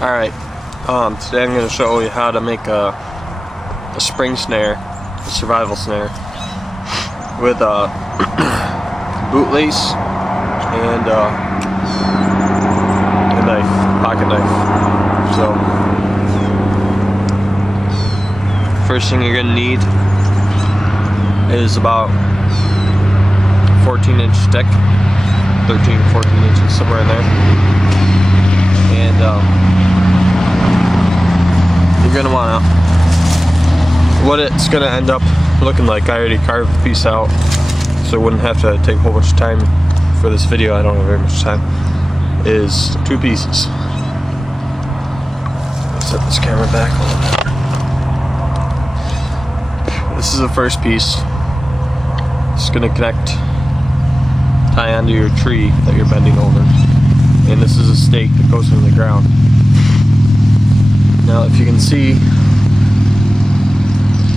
Alright, today I'm going to show you how to make a spring snare, a survival snare, with a bootlace and a knife, pocket knife. So, first thing you're going to need is about 14-inch stick, 13, 14 inches, somewhere in there. And you're going to want to, what it's going to end up looking like, I already carved the piece out, so I wouldn't have to take a whole bunch of time for this video, I don't have very much time, is two pieces. Set this camera back a little bit. This is the first piece. It's going to connect, tie onto your tree that you're bending over. And this is a stake that goes into the ground. Now if you can see, I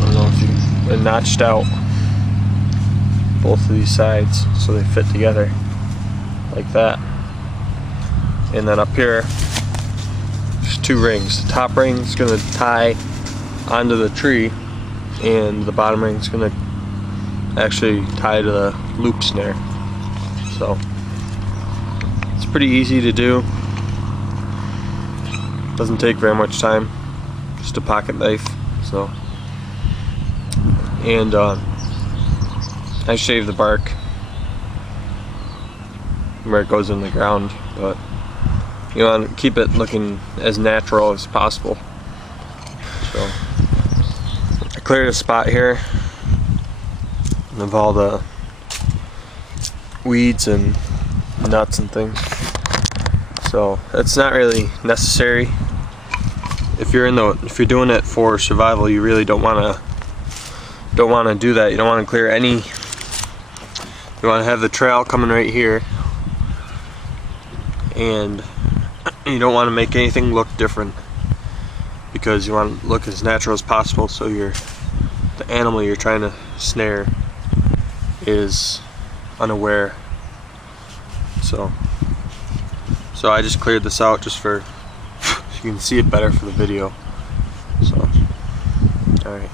don't know if you can, they're notched out both of these sides so they fit together like that. And then up here there's two rings. The top ring is going to tie onto the tree, and the bottom ring is going to actually tie to the loop snare. So it's pretty easy to do. Doesn't take very much time. Just a pocket knife. So, and I shave the bark where it goes in the ground, but you want to keep it looking as natural as possible. So I cleared a spot here of all the weeds and nuts and things. So it's not really necessary. If you're doing it for survival, you really don't want to do that. You don't want to clear any. You want to have the trail coming right here, and you don't want to make anything look different, because you want to look as natural as possible, so the animal you're trying to snare is unaware. So I just cleared this out just for so you can see it better for the video. So, alright.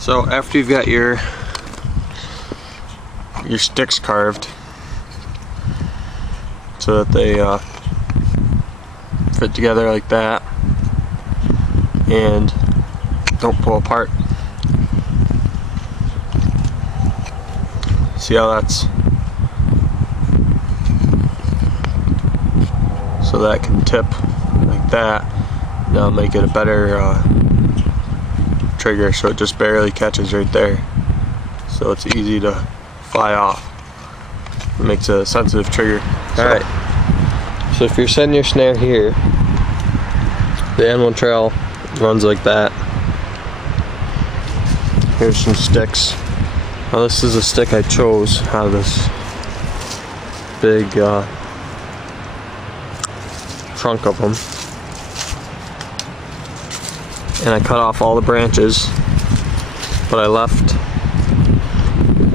So after you've got your sticks carved so that they fit together like that and don't pull apart. See how that's, so that can tip like that. Now make it a better trigger, so it just barely catches right there, so it's easy to fly off. It makes a sensitive trigger. Alright, so if you're setting your snare here, the animal trail runs like that. Here's some sticks. Now this is a stick I chose out of this big trunk of them, and I cut off all the branches, but I left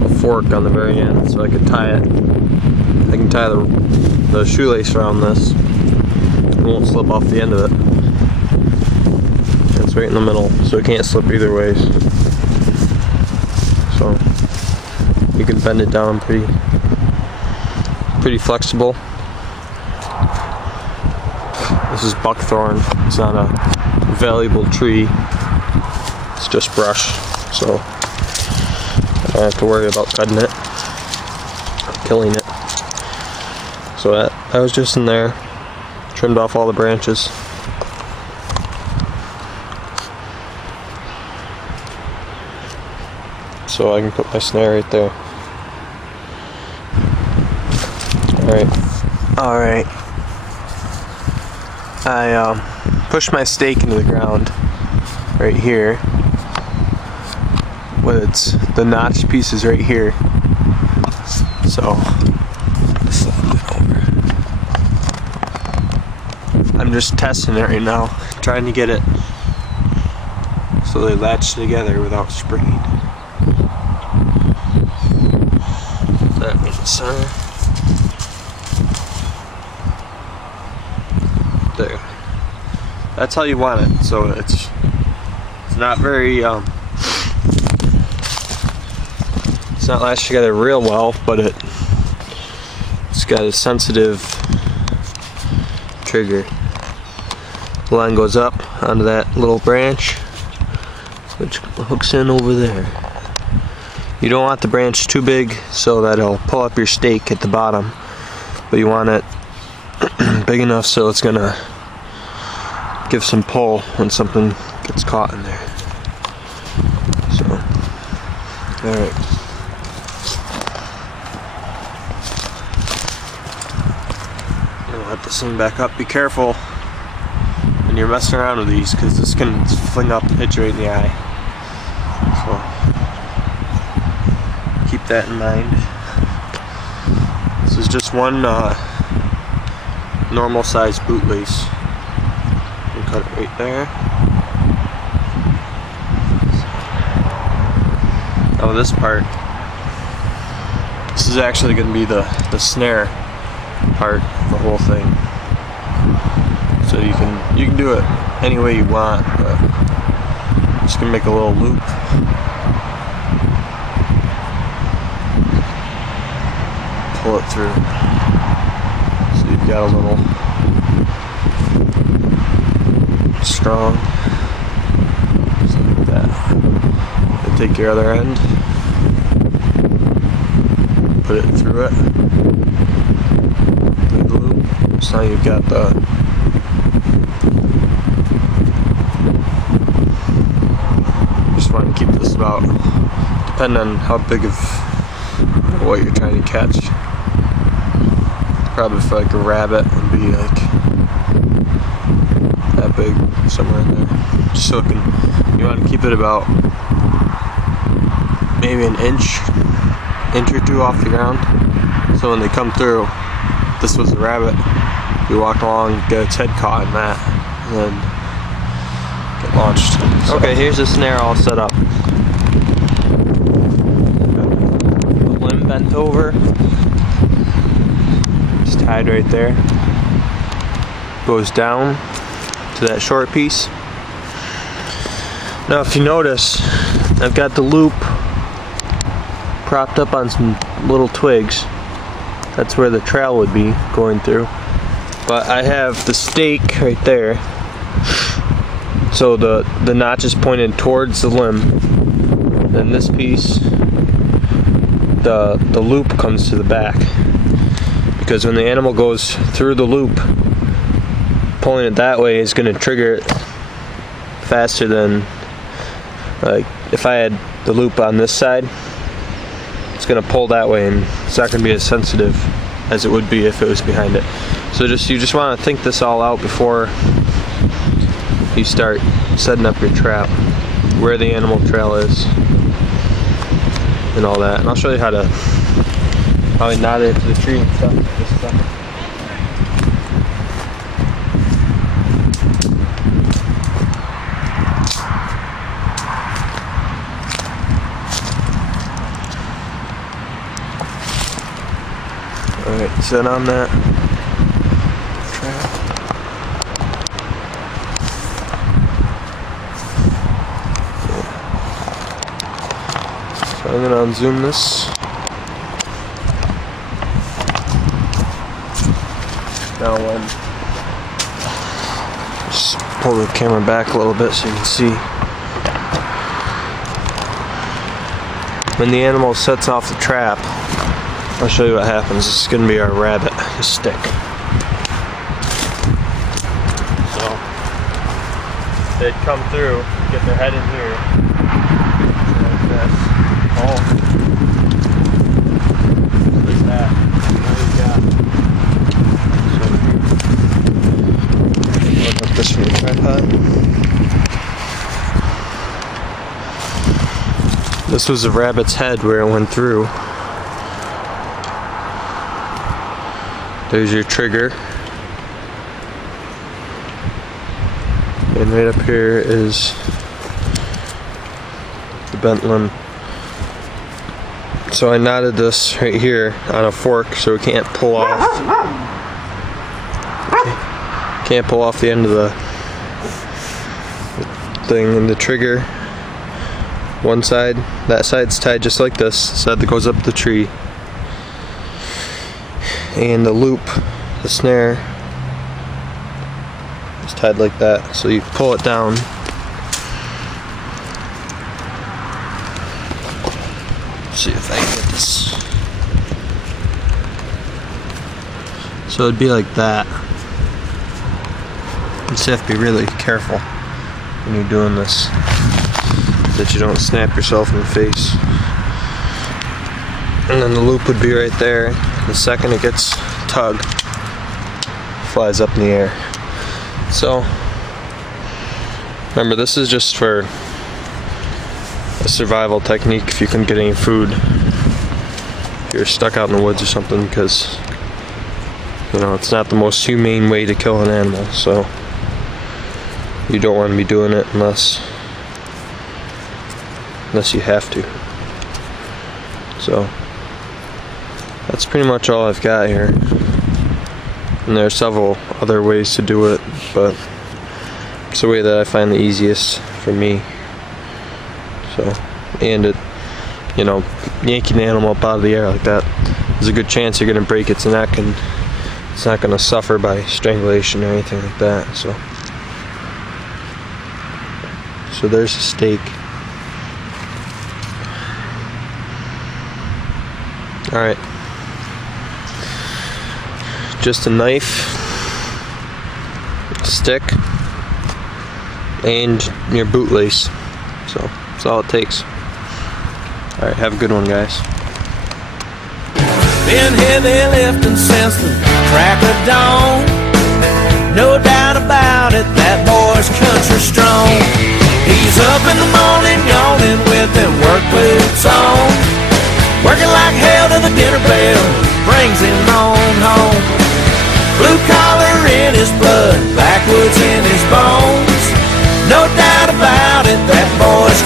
a fork on the very end so I could tie it. I can tie the shoelace around this. It won't slip off the end of it. It's right in the middle, so it can't slip either ways. So you can bend it down pretty flexible. This is buckthorn. It's not a valuable tree. It's just brush, so I don't have to worry about cutting it, killing it. So I was just in there, trimmed off all the branches. So I can put my snare right there. Alright. I pushed my stake into the ground right here, with the notched pieces right here. So I'm just testing it right now, trying to get it so they latch together without springing. That in the center. There. that's how you want it. So it's not very it's not lashed together real well, but it's got a sensitive trigger. The line goes up onto that little branch, which hooks in over there. You don't want the branch too big so that it'll pull up your stake at the bottom, but you want it big enough so it's gonna give some pull when something gets caught in there. So, alright. Let this thing back up. Be careful when you're messing around with these, because this can fling up and hit you right in the eye. So keep that in mind. This is just one normal size boot lace. You cut it right there. Now this part, this is actually going to be the snare part of the whole thing. So you can do it any way you want, but I'm just gonna make a little loop. Pull it through. So you've got a little strong, just like that. And take your other end, put it through it. So now you've got the just want to keep this about, depending on how big of what you're trying to catch. Probably for like a rabbit would be like that big, somewhere in there. Just so it can, you want to keep it about maybe an inch or two off the ground. So when they come through, this was a rabbit, you walk along, get its head caught in that, and then get launched. So. Okay, here's the snare all set up. The limb bent over, it's tied right there. Goes down to that short piece. Now if you notice, I've got the loop propped up on some little twigs. That's where the trail would be going through. But I have the stake right there. So the notch is pointed towards the limb. Then this piece, the loop comes to the back. Because when the animal goes through the loop, pulling it that way is going to trigger it faster than, like, if I had the loop on this side, it's going to pull that way and it's not going to be as sensitive as it would be if it was behind it. So you just want to think this all out before you start setting up your trap, where the animal trail is and all that. And I'll show you how I knot it to the tree and stuff. This stuff. Alright, set on that trap. So I'm going to unzoom this. Now just pull the camera back a little bit so you can see. When the animal sets off the trap, I'll show you what happens. This is going to be our rabbit, his stick. So, they'd come through, get their head in here, like this. Oh. Like that. Now you got. So, look up this from the tripod. This was the rabbit's head where it went through. There's your trigger. And right up here is the bent limb. So I knotted this right here on a fork so it can't pull off. Can't pull off the end of the thing, and the trigger, one side, that side's tied just like this, side that goes up the tree, and the loop, the snare, is tied like that. So you pull it down, let's see if I can get this. So it'd be like that. You just have to be really careful when you're doing this, that you don't snap yourself in the face. And then the loop would be right there. The second it gets tugged, flies up in the air. So remember, this is just for a survival technique if you couldn't get any food, if you're stuck out in the woods or something, because you know it's not the most humane way to kill an animal. So you don't want to be doing it unless you have to. So that's pretty much all I've got here. And there are several other ways to do it, but it's the way that I find the easiest for me. So, and it, you know, yanking the animal up out of the air like that, there's a good chance you're going to break its neck, and it's not going to suffer by strangulation or anything like that. So there's a stake. Alright. Just a knife, stick, and your bootlace. So that's all it takes. Alright, have a good one, guys. Been heavy lifting since the crack of dawn. No doubt about it, that boy's country strong. He's up in the morning yawning with them work boots on, working like hell till the dinner bell brings him on home. Blue collar in his blood, backwoods in his bones. No doubt about it, that boy's